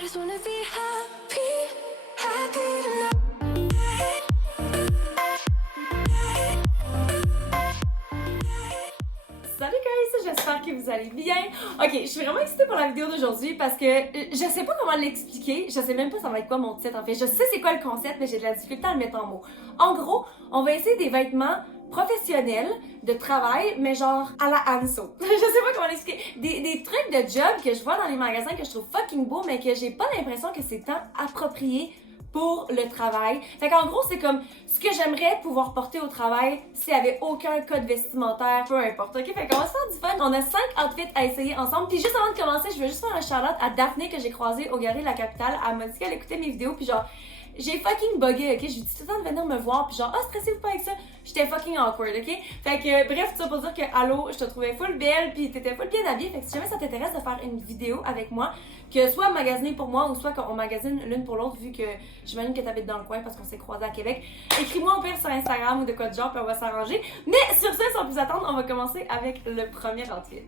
I just wanna be happy, happy tonight. Salut guys, j'espère que vous allez bien. Ok, je suis vraiment excitée pour la vidéo d'aujourd'hui parce que je sais pas comment l'expliquer. Je sais même pas ça va être quoi mon titre en fait. Je sais c'est quoi le concept, mais j'ai de la difficulté à le mettre en mots. En gros, on va essayer des vêtements professionnels de travail, mais genre à la Anso. Je sais pas comment l'expliquer. Des trucs de job que je vois dans les magasins que je trouve fucking beaux, mais que j'ai pas l'impression que c'est tant approprié pour le travail. Fait qu'en gros, c'est comme ce que j'aimerais pouvoir porter au travail s'il y avait aucun code vestimentaire, peu importe. Ok, fait qu'on va se faire du fun. On a 5 outfits à essayer ensemble. Puis juste avant de commencer, je veux juste faire un shout-out à Daphné que j'ai croisée au Galerie de la Capitale. Elle m'a dit qu'elle écoutait mes vidéos, puis genre, j'ai fucking bugué, ok? Je lui dis tout le temps de venir me voir, puis genre, stressez-vous pas avec ça. J'étais fucking awkward, ok? Fait que, bref, tout ça pour dire que, allô, je te trouvais full belle, puis t'étais full bien habillée. Fait que si jamais ça t'intéresse de faire une vidéo avec moi, que soit magasiner pour moi ou soit qu'on magasine l'une pour l'autre, vu que j'imagine que t'habites dans le coin parce qu'on s'est croisés à Québec, écris-moi au pire sur Instagram ou de quoi de genre, puis on va s'arranger. Mais sur ce, sans plus attendre, on va commencer avec le premier outfit.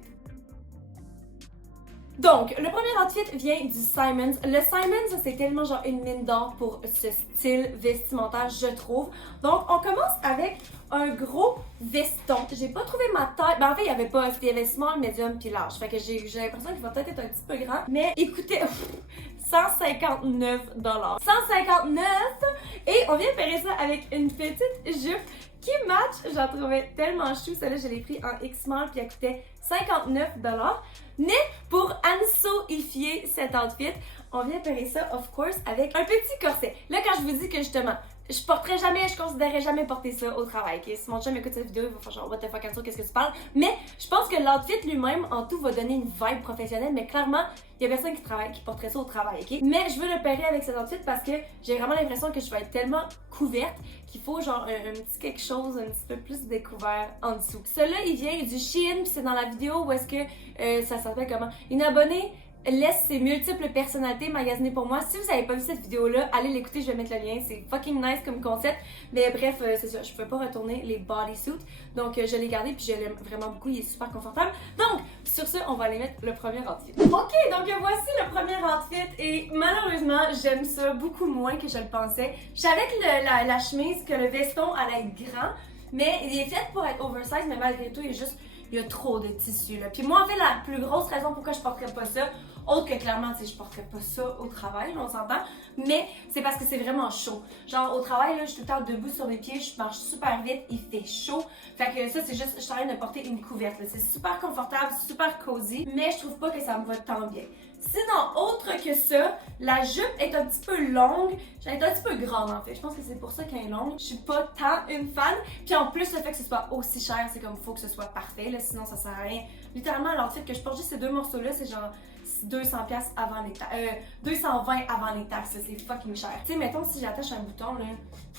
Donc, le premier outfit vient du Simons. Le Simons, c'est tellement genre une mine d'or pour ce style vestimentaire, je trouve. Donc, on commence avec un gros veston. J'ai pas trouvé ma taille. Ben, en fait, il y avait pas. Il y avait small, medium, puis large. Fait que j'ai l'impression qu'il va peut-être être un petit peu grand. Mais écoutez, 159 159 et on vient faire ça avec une petite jupe qui match. J'en trouvais tellement chou. Celle-là, je l'ai pris en X-Small puis elle coûtait 59 Mais pour Anso-ifier cet outfit, on vient faire ça, of course, avec un petit corset. Là, quand je vous dis que justement, je porterais jamais, je considérerais jamais porter ça au travail. Okay? Si mon chum écoute cette vidéo, il va faire genre, what the fuck, Anso, qu'est-ce que tu parles? Mais je pense que l'outfit lui-même, en tout, va donner une vibe professionnelle, mais clairement, il y a personne qui porterait ça au travail, ok? Mais je veux le pairer avec cet outfit parce que j'ai vraiment l'impression que je vais être tellement couverte qu'il faut genre un petit quelque chose un petit peu plus découvert en dessous. Celui-là, il vient du Shein, puis c'est dans la vidéo où est-ce que ça s'appelle comment? Une abonnée laisse ses multiples personnalités magasiner pour moi. Si vous n'avez pas vu cette vidéo-là, allez l'écouter, je vais mettre le lien. C'est fucking nice comme concept. Mais bref, c'est ça, je peux pas retourner les bodysuits. Donc je l'ai gardé puis je l'aime vraiment beaucoup, il est super confortable. Donc, sur ce, on va aller mettre le premier outfit. Ok, donc voici le premier outfit et malheureusement, j'aime ça beaucoup moins que je le pensais. Je savais que la chemise, que le veston allait être grand, mais il est fait pour être oversize, mais malgré tout, il y a trop de tissu là. Puis moi, en fait, la plus grosse raison pourquoi je porterais pas ça, autre que clairement, tu sais, je porterais pas ça au travail, on s'entend, mais c'est parce que c'est vraiment chaud. Genre, au travail, là, je suis tout le temps debout sur mes pieds, je marche super vite, il fait chaud. Fait que ça, c'est juste, je suis en train de porter une couverte, là. C'est super confortable, super cosy, mais je trouve pas que ça me va tant bien. Sinon, autre que ça, la jupe est un petit peu longue. Elle est un petit peu grande en fait. Je pense que c'est pour ça qu'elle est longue. Je suis pas tant une fan. Puis en plus, le fait que ce soit aussi cher, c'est comme faut que ce soit parfait. Là, sinon, ça sert à rien. Littéralement, l'outfit que je porte juste ces deux morceaux-là, c'est genre 200$ avant les taxes. 220 avant les taxes. C'est fucking cher. Tu sais, mettons, si j'attache un bouton, là,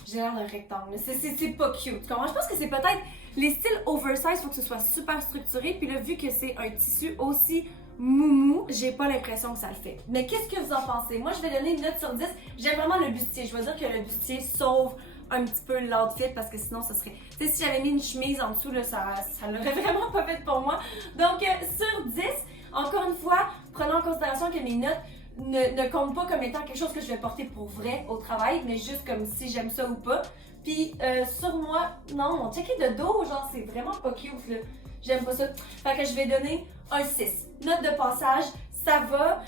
j'ai l'air d'un rectangle. C'est pas cute. Tu comprends? Je pense que c'est peut-être les styles oversize, faut que ce soit super structuré. Puis là, vu que c'est un tissu aussi moumou, j'ai pas l'impression que ça le fait. Mais qu'est-ce que vous en pensez? Moi, je vais donner une note sur 10. J'aime vraiment le bustier. Je vais dire que le bustier sauve un petit peu l'outfit parce que sinon, ça serait... Tu sais, si j'avais mis une chemise en dessous, là, ça l'aurait vraiment pas fait pour moi. Donc, sur 10, encore une fois, prenons en considération que mes notes ne comptent pas comme étant quelque chose que je vais porter pour vrai au travail, mais juste comme si j'aime ça ou pas. Puis, sur moi, non, mon checké de dos, genre, c'est vraiment pas cute, là. J'aime pas ça. Fait que je vais donner un 6. Note de passage, ça va,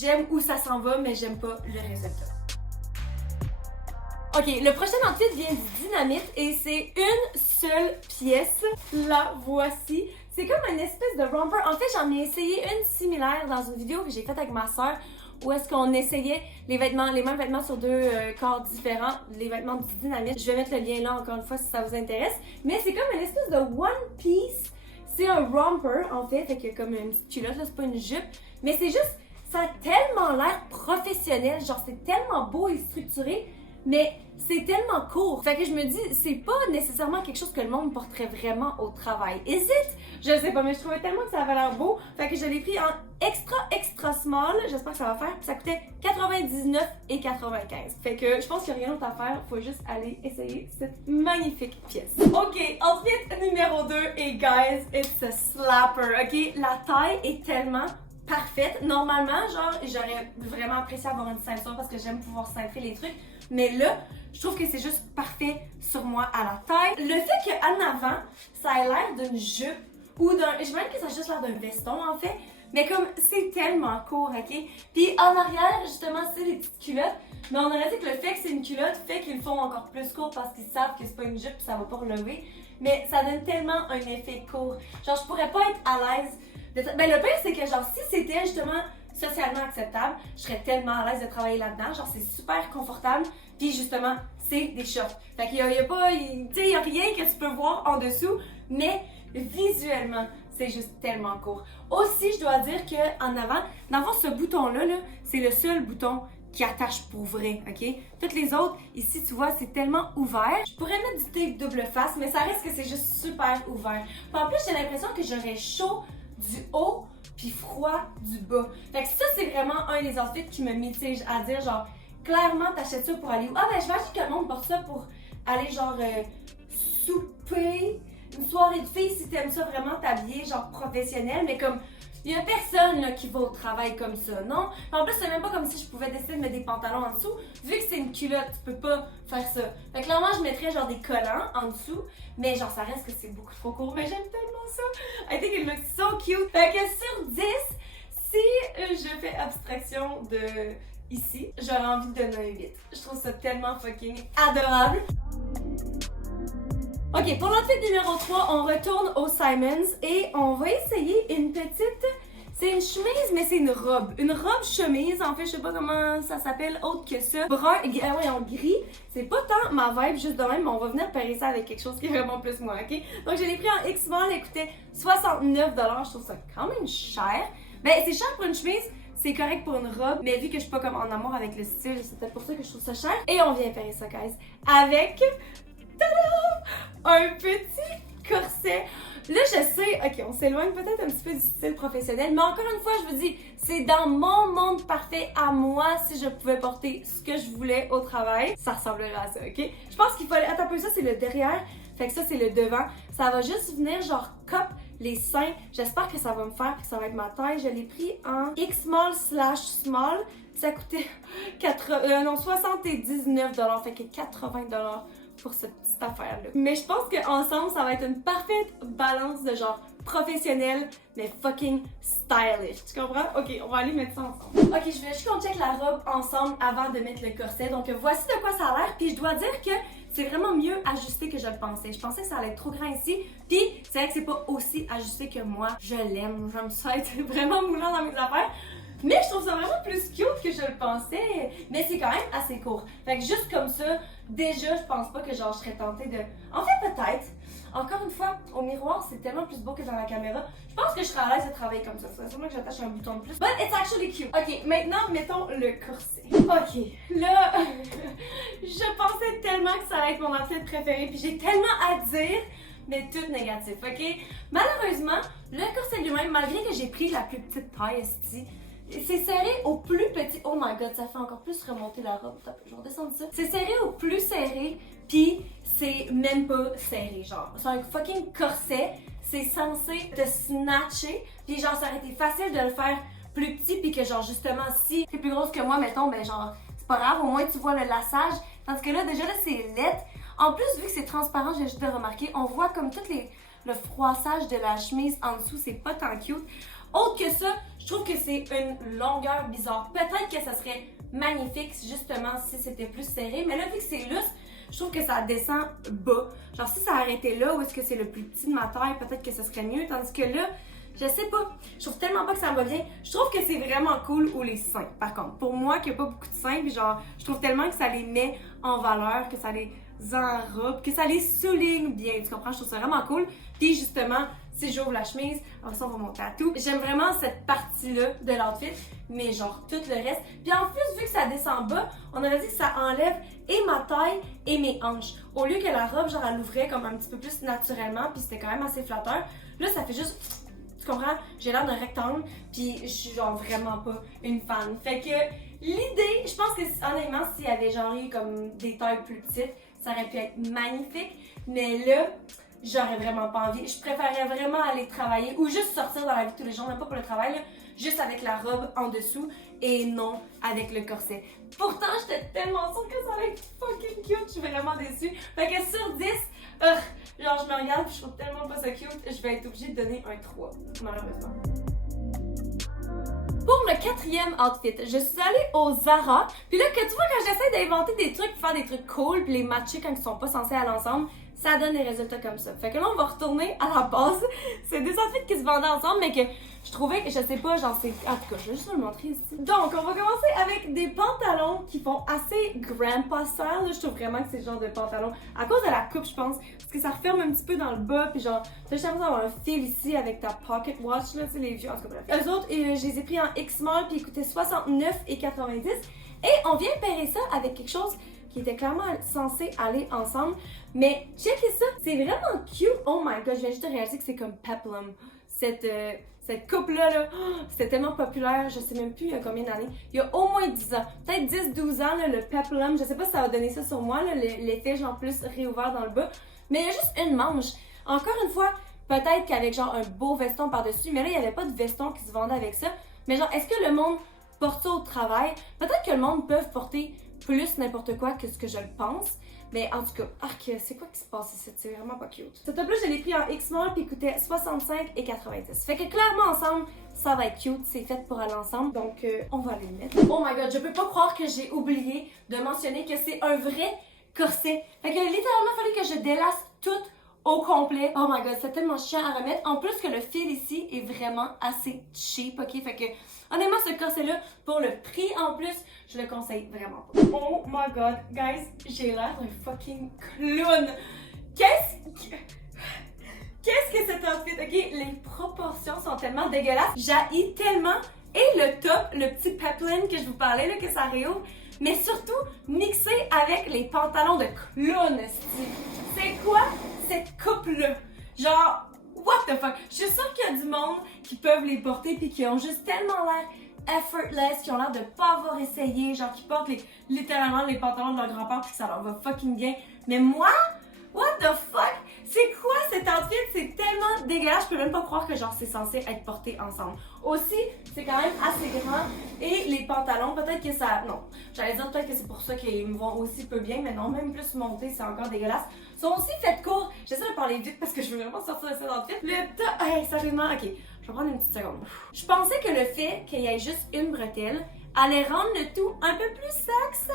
j'aime où ça s'en va, mais j'aime pas le résultat. Ok, le prochain outfit vient du Dynamite et c'est une seule pièce. La voici. C'est comme une espèce de romper. En fait, j'en ai essayé une similaire dans une vidéo que j'ai faite avec ma soeur où est-ce qu'on essayait les mêmes vêtements sur deux corps différents, les vêtements du Dynamite. Je vais mettre le lien là encore une fois si ça vous intéresse. Mais c'est comme une espèce de one piece. C'est un romper en fait comme une petite culotte, là, c'est pas une jupe. Mais c'est juste, ça a tellement l'air professionnel, genre c'est tellement beau et structuré. Mais c'est tellement court. Fait que je me dis, c'est pas nécessairement quelque chose que le monde porterait vraiment au travail. Is it? Je sais pas, mais je trouvais tellement que ça avait l'air beau. Fait que je l'ai pris en extra small. J'espère que ça va faire. Puis ça coûtait 99,95. Fait que je pense qu'il n'y a rien d'autre à faire. Faut juste aller essayer cette magnifique pièce. Ok, outfit numéro 2. Et guys, it's a slapper. Ok, la taille est tellement parfaite. Normalement, genre, j'aurais vraiment apprécié avoir une ceinture parce que j'aime pouvoir cintrer les trucs. Mais là, je trouve que c'est juste parfait sur moi à la taille. Le fait qu'en avant, ça ait l'air d'une jupe ou d'un... Je même que ça a juste l'air d'un veston, en fait. Mais comme, c'est tellement court, OK? Puis en arrière, justement, c'est des petites culottes. Mais on aurait dit que le fait que c'est une culotte fait qu'ils le font encore plus court parce qu'ils savent que c'est pas une jupe et ça va pas relever. Mais ça donne tellement un effet court. Genre, je pourrais pas être à l'aise de... Ben, le pire, c'est que, genre, si c'était justement socialement acceptable, je serais tellement à l'aise de travailler là-dedans. Genre, c'est super confortable. Puis, justement, c'est des shorts. Fait qu'il y a pas... Tu sais, il y a rien que tu peux voir en dessous. Mais, visuellement, c'est juste tellement court. Aussi, je dois dire qu'en avant, dans le fond, ce bouton-là, là, c'est le seul bouton qui attache pour vrai, OK? Toutes les autres, ici, tu vois, c'est tellement ouvert. Je pourrais mettre du tape double face, mais ça reste que c'est juste super ouvert. Puis en plus, j'ai l'impression que j'aurais chaud du haut puis froid du bas. Fait que ça, c'est vraiment un des outfits qui me mitige à dire, genre, clairement, t'achètes ça pour aller où? Ah ben, je vais acheter que le monde porte ça pour aller, genre, souper, une soirée de filles si t'aimes ça vraiment t'habiller, genre, professionnel, mais comme... Il y a personne là, qui va au travail comme ça, non? En plus, c'est même pas comme si je pouvais décider de mettre des pantalons en dessous. Vu que c'est une culotte, tu peux pas faire ça. Fait que clairement, je mettrais genre des collants en dessous. Mais genre, ça reste que c'est beaucoup trop court. Mais j'aime tellement ça. I think it looks so cute. Fait que sur 10, si je fais abstraction de ici, j'aurais envie de donner un 8. Je trouve ça tellement fucking adorable. Ok, pour l'outfit numéro 3, on retourne au Simons et on va essayer une petite... C'est une chemise, mais c'est une robe. Une robe chemise, en fait, je sais pas comment ça s'appelle, autre que ça. Brun, ouais, en gris. C'est pas tant ma vibe, juste de même, mais on va venir pairer ça avec quelque chose qui est vraiment plus moi, ok? Donc, je l'ai pris en X-Mall, elle coûtait 69 $. Je trouve ça quand même cher. Ben, c'est cher pour une chemise. C'est correct pour une robe, mais vu que je suis pas comme en amour avec le style, c'est peut-être pour ça que je trouve ça cher. Et on vient pairer ça, guys, avec... un petit corset. Là, je sais, ok, on s'éloigne peut-être un petit peu du style professionnel, mais encore une fois, je vous dis, c'est dans mon monde parfait à moi si je pouvais porter ce que je voulais au travail. Ça ressemblerait à ça, ok? Je pense qu'il fallait... Attends un peu, ça c'est le derrière, fait que ça c'est le devant. Ça va juste venir genre cop les seins. J'espère que ça va me faire, que ça va être ma taille. Je l'ai pris en X-Small/Small. Ça coûtait 79 $, fait que 80 $ pour cette petite affaire-là. Mais je pense qu'ensemble, ça va être une parfaite balance de genre professionnel, mais fucking stylish. Tu comprends? Ok, on va aller mettre ça ensemble. Ok, je vais juste qu'on check la robe ensemble avant de mettre le corset. Donc voici de quoi ça a l'air. Puis je dois dire que c'est vraiment mieux ajusté que je le pensais. Je pensais que ça allait être trop grand ici. Puis c'est vrai que c'est pas aussi ajusté que moi. Je l'aime. J'aime ça être vraiment moulant dans mes affaires. Mais je trouve ça vraiment plus cute que je le pensais. Mais c'est quand même assez court. Fait que juste comme ça, déjà, je pense pas que genre je serais tentée de... En fait, peut-être. Encore une fois, au miroir, c'est tellement plus beau que dans la caméra. Je pense que je serais à l'aise de travailler comme ça. C'est sûrement que j'attache un bouton de plus. But it's actually cute. Ok, maintenant, mettons le corset. Ok, là, je pensais tellement que ça allait être mon outfit préféré. Puis j'ai tellement à dire, mais tout négatif, ok? Malheureusement, le corset lui-même, malgré que j'ai pris la plus petite taille ici, c'est serré au plus petit. Oh my god, ça fait encore plus remonter la robe. Je vais redescendre ça. C'est serré au plus serré, puis c'est même pas serré, genre. C'est un fucking corset. C'est censé te snatcher, puis genre, ça aurait été facile de le faire plus petit, puis que genre, justement, si t'es plus grosse que moi, mettons, ben genre, c'est pas grave, au moins tu vois le lassage. Tandis que là, déjà, là, c'est laid. En plus, vu que c'est transparent, j'ai juste de remarquer, on voit comme tout le froissage de la chemise en dessous, c'est pas tant cute. Autre que ça, je trouve que c'est une longueur bizarre. Peut-être que ça serait magnifique justement si c'était plus serré, mais là vu que c'est lousse, je trouve que ça descend bas. Genre si ça arrêtait là où est-ce que c'est le plus petit de ma taille, peut-être que ça serait mieux. Tandis que là, je sais pas, je trouve tellement pas que ça me va bien. Je trouve que c'est vraiment cool où les seins. Par contre, pour moi qui a pas beaucoup de seins, puis genre, je trouve tellement que ça les met en valeur, que ça les enrobe, que ça les souligne bien. Tu comprends? Je trouve ça vraiment cool. Puis justement, si j'ouvre la chemise, après ça on va monter à tout. J'aime vraiment cette partie-là de l'outfit, mais genre tout le reste. Puis en plus, vu que ça descend bas, on aurait dit que ça enlève et ma taille et mes hanches. Au lieu que la robe, genre elle ouvrait comme un petit peu plus naturellement, puis c'était quand même assez flatteur. Là, ça fait juste... Tu comprends? J'ai l'air d'un rectangle, puis je suis genre vraiment pas une fan. Fait que l'idée, je pense que honnêtement, s'il y avait genre eu comme des tailles plus petites, ça aurait pu être magnifique. Mais là, j'aurais vraiment pas envie. Je préférerais vraiment aller travailler ou juste sortir dans la vie de tous les jours, même pas pour le travail, là. juste avec la robe en dessous et non avec le corset. Pourtant, j'étais tellement sûre que ça allait être fucking cute, je suis vraiment déçue. Fait que sur 10, genre je me regarde et je trouve tellement pas ça cute, je vais être obligée de donner un 3, malheureusement. Pour le 4e outfit, je suis allée au Zara. Puis là, que tu vois, quand j'essaie d'inventer des trucs pour faire des trucs cool puis les matcher quand ils sont pas censés aller ensemble, ça donne des résultats comme ça. Fait que là, on va retourner à la base. C'est des outfits qui se vendaient ensemble, mais que je trouvais que, je sais pas, genre c'est... En tout cas, je vais juste vous le montrer ici. Donc, on va commencer avec des pantalons qui font assez grandpa style. Là, je trouve vraiment que c'est le genre de pantalon, à cause de la coupe, je pense, parce que ça referme un petit peu dans le bas, puis genre, t'as juste l'impression d'avoir un fil ici avec ta pocket watch, là, tu sais, les vieux, en tout cas, bref. Eux autres, je les ai pris en X-Small, puis ils coûtaient 69,90. Et on vient pairer ça avec quelque chose qui était clairement censé aller ensemble. Mais checkez ça, c'est vraiment cute. Oh my god, je viens juste de réaliser que c'est comme Peplum. Cette coupe-là, là, c'était tellement populaire, je sais même plus il y a combien d'années. Il y a au moins 10 ans, peut-être 10-12 ans, là, le Peplum. Je sais pas si ça va donner ça sur moi, là, l'effet genre plus réouvert dans le bas. Mais il y a juste une manche. Encore une fois, peut-être qu'avec genre un beau veston par-dessus, mais là, il y avait pas de veston qui se vendait avec ça. Mais genre, est-ce que le monde porte ça au travail? Peut-être que le monde peut porter plus n'importe quoi que ce que je le pense. Mais en tout cas, c'est quoi qui se passe ici? C'est vraiment pas cute. Ce top-là, je l'ai pris en X-Small puis il coûtait 65,90. Fait que clairement, ensemble, ça va être cute. C'est fait pour aller ensemble. Donc, on va aller le mettre. Oh my god, je peux pas croire que j'ai oublié de mentionner que c'est un vrai corset. Fait que littéralement, il fallait que je délasse tout au complet. Oh my god, c'est tellement chiant à remettre. En plus que le fil ici est vraiment assez cheap, ok? Fait que, honnêtement, ce corset-là, pour le prix en plus, je le conseille vraiment pas. Oh my god, guys, j'ai l'air d'un fucking clown. Qu'est-ce que cet outfit, ok? Les proportions sont tellement dégueulasses. J'haïs tellement. Et le top, le petit peplum que je vous parlais, là, que ça réouvre. Mais surtout, mixé avec les pantalons de clown, c'est quoi cette coupe-là? Genre, what the fuck? Je suis sûre qu'il y a du monde qui peuvent les porter puis qui ont juste tellement l'air effortless, qui ont l'air de pas avoir essayé, genre qui portent littéralement les pantalons de leur grand-père puis que ça leur va fucking bien. Mais moi, what the fuck? C'est quoi cet outfit? C'est tellement dégueulasse, je peux même pas croire que genre c'est censé être porté ensemble. Aussi, c'est quand même assez grand et les pantalons, peut-être que ça... Non, j'allais dire peut-être que c'est pour ça qu'ils me vont aussi peu bien, mais non, même plus monter, c'est encore dégueulasse. Ils sont aussi faits courts. J'essaie de parler vite parce que je veux vraiment sortir de cet outfit. Le top... Hey, sérieusement, ok, je vais prendre une petite seconde. Je pensais que le fait qu'il y ait juste une bretelle allait rendre le tout un peu plus sexy.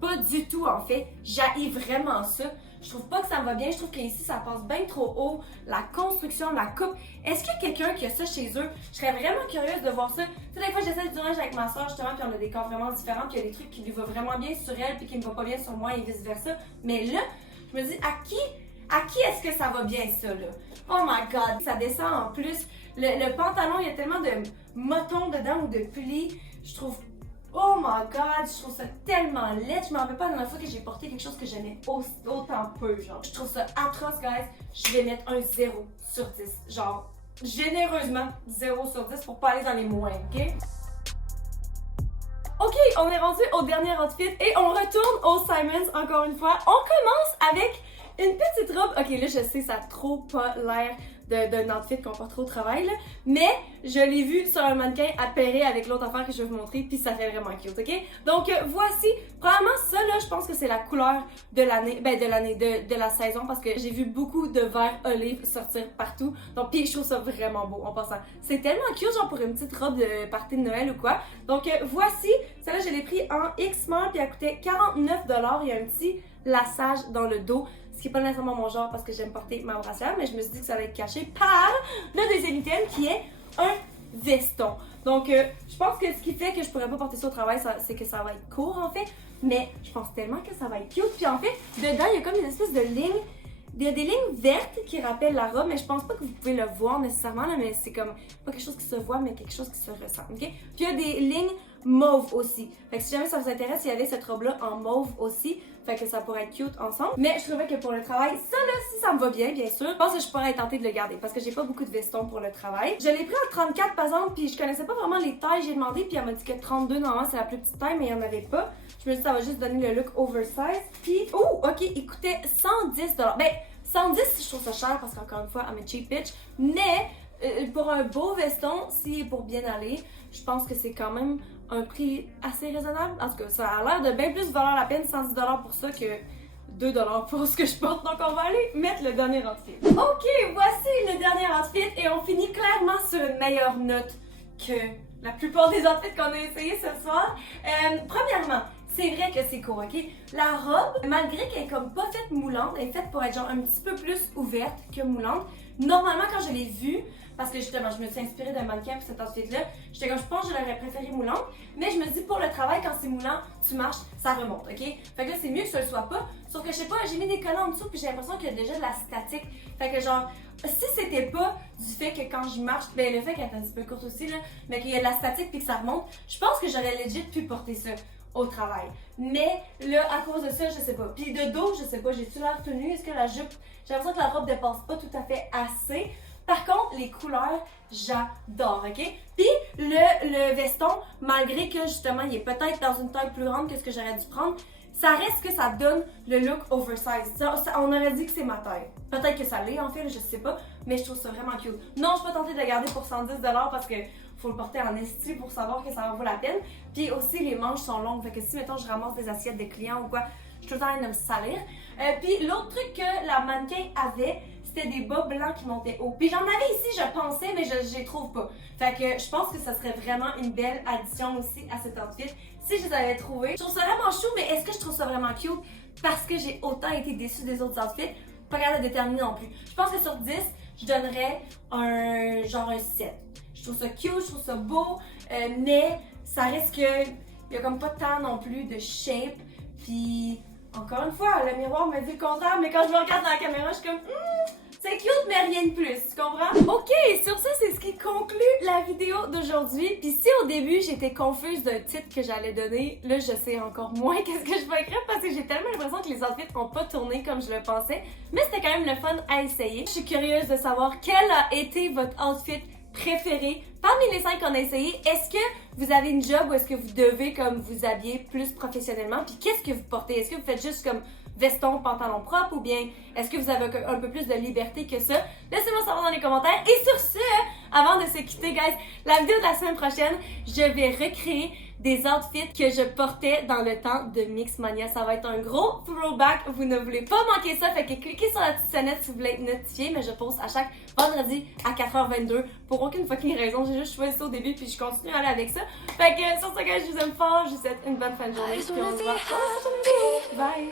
Pas du tout, en fait. J'haïs vraiment ça. Je trouve pas que ça me va bien. Je trouve qu'ici, ça passe bien trop haut. La construction, la coupe. Est-ce qu'il y a quelqu'un qui a ça chez eux? Je serais vraiment curieuse de voir ça. Tu sais, des fois, j'essaie du linge avec ma soeur, justement, puis on a des corps vraiment différents, puis il y a des trucs qui lui vont vraiment bien sur elle, puis qui me vont pas bien sur moi, et vice-versa. Mais là, je me dis, à qui est-ce que ça va bien, ça, là? Oh my god! Ça descend en plus. Le pantalon, il y a tellement de motons dedans ou de plis. Je trouve... Oh my god, je trouve ça tellement laid. Je m'en rappelle pas la dernière fois que j'ai porté quelque chose que j'aimais autant peu, genre. Je trouve ça atroce, guys. Je vais mettre un 0 sur 10. Genre, généreusement, 0 sur 10 pour pas aller dans les moins, ok? Ok, on est rendu au dernier outfit et on retourne au Simons encore une fois. On commence avec une petite robe. Ok, là, je sais, ça a trop pas l'air d'un outfit qu'on porte trop au travail, là. Mais je l'ai vu sur un mannequin appairer avec l'autre affaire que je vais vous montrer, puis ça fait vraiment cute, ok? Donc, voici. Probablement, ça, là, je pense que c'est la couleur de l'année, de la saison, parce que j'ai vu beaucoup de verts olive sortir partout. Donc, puis je trouve ça vraiment beau, en passant. C'est tellement cute, genre pour une petite robe de party de Noël ou quoi. Donc, voici. Celle-là, je l'ai pris en X-Small, puis elle coûtait 49 $. Il y a un petit lassage dans le dos. Ce qui n'est pas nécessairement mon genre parce que j'aime porter ma brassière, mais je me suis dit que ça allait être caché par le deuxième item qui est un veston. Donc, je pense que ce qui fait que je pourrais pas porter ça au travail, c'est que ça va être court en fait, mais je pense tellement que ça va être cute. Puis en fait, dedans, il y a comme une espèce de ligne. Il y a des lignes vertes qui rappellent la robe, mais je pense pas que vous pouvez le voir nécessairement, là, mais c'est comme pas quelque chose qui se voit, mais quelque chose qui se ressent, ok? Puis il y a des lignes mauve aussi. Fait que si jamais ça vous intéresse, il y avait cette robe-là en mauve aussi, fait que ça pourrait être cute ensemble. Mais je trouvais que pour le travail, ça là, si ça me va bien sûr, je pense que je pourrais être tentée de le garder parce que j'ai pas beaucoup de vestons pour le travail. Je l'ai pris en 34 par exemple, puis je connaissais pas vraiment les tailles, j'ai demandé, puis elle m'a dit que 32 normalement c'est la plus petite taille, mais il y en avait pas. Je me dis ça va juste donner le look oversize. Puis, oh, ok, il coûtait 110 $. Ben, 110, je trouve ça cher parce qu'encore une fois, I'm a cheap bitch. Mais pour un beau veston, si pour bien aller, je pense que c'est quand même un prix assez raisonnable. En tout cas, ça a l'air de bien plus valoir la peine 110$ pour ça que 2$ pour ce que je porte. Donc on va aller mettre le dernier outfit. Ok, voici le dernier outfit et on finit clairement sur une meilleure note que la plupart des outfits qu'on a essayé ce soir. Premièrement, c'est vrai que c'est court, ok? La robe, malgré qu'elle est comme pas faite moulante, elle est faite pour être genre un petit peu plus ouverte que moulante. Normalement, quand je l'ai vue, parce que justement, je me suis inspirée d'un mannequin pour cet outfit-là, j'étais comme, je pense que je l'aurais préféré moulante, mais je me dis, pour le travail, quand c'est moulant, tu marches, ça remonte, ok? Fait que là, c'est mieux que ça le soit pas, sauf que je sais pas, j'ai mis des collants en dessous, puis j'ai l'impression qu'il y a déjà de la statique. Fait que genre, si c'était pas du fait que quand je marche, ben le fait qu'elle est un petit peu courte aussi, là, mais qu'il y a de la statique puis que ça remonte, je pense que j'aurais legit pu porter ça au travail. Mais là, à cause de ça, je sais pas. Puis de dos, je sais pas, j'ai-tu l'air tenue? Est-ce que la jupe, j'ai l'impression que la robe dépasse pas tout à fait assez. Par contre, les couleurs, j'adore, ok? Puis le veston, malgré que justement, il est peut-être dans une taille plus grande que ce que j'aurais dû prendre, ça reste que ça donne le look oversize. On aurait dit que c'est ma taille. Peut-être que ça l'est en fait, je sais pas, mais je trouve ça vraiment cute. Non, je suis pas tentée de le garder pour 110$ parce que faut le porter en esti pour savoir que ça en vaut la peine. Puis aussi, les manches sont longues, fait que si mettons je ramasse des assiettes de clients ou quoi, je suis tout le temps en train de me salir. Puis l'autre truc que la mannequin avait, c'était des bas blancs qui montaient haut. Puis j'en avais ici, je pensais, mais je les trouve pas. Fait que je pense que ça serait vraiment une belle addition aussi à cet outfit si je les avais trouvés. Je trouve ça vraiment chou, mais est-ce que je trouve ça vraiment cute? Parce que j'ai autant été déçue des autres outfits, pas capable de déterminer non plus. Je pense que sur 10, je donnerais un 7. Je trouve ça cute, je trouve ça beau, mais ça reste que il y a comme pas tant non plus de shape. Puis encore une fois, le miroir me dit le contraire, mais quand je me regarde dans la caméra, je suis comme c'est cute, mais rien de plus, tu comprends? Ok, sur ça, c'est ce qui conclut la vidéo d'aujourd'hui. Puis si au début, j'étais confuse d'un titre que j'allais donner, là, je sais encore moins qu'est-ce que je vais écrire parce que j'ai tellement l'impression que les outfits n'ont pas tourné comme je le pensais. Mais c'était quand même le fun à essayer. Je suis curieuse de savoir quel a été votre outfit préféré parmi les 5 qu'on a essayé. Est-ce que vous avez une job ou est-ce que vous devez comme vous habiller plus professionnellement? Puis qu'est-ce que vous portez? Est-ce que vous faites juste comme veston, pantalon propre ou bien est-ce que vous avez un peu plus de liberté que ça? Laissez-moi savoir dans les commentaires. Et sur ce, avant de se quitter, guys, la vidéo de la semaine prochaine, je vais recréer des outfits que je portais dans le temps de Mixmania. Ça va être un gros throwback. Vous ne voulez pas manquer ça. Fait que cliquez sur la petite sonnette si vous voulez être notifié. Mais je poste à chaque vendredi à 4h22 pour aucune fucking raison. J'ai juste choisi ça au début puis je continue à aller avec ça. Fait que sur ce, guys, je vous aime fort. Je vous souhaite une bonne fin de journée. Puis on se voit. Bye!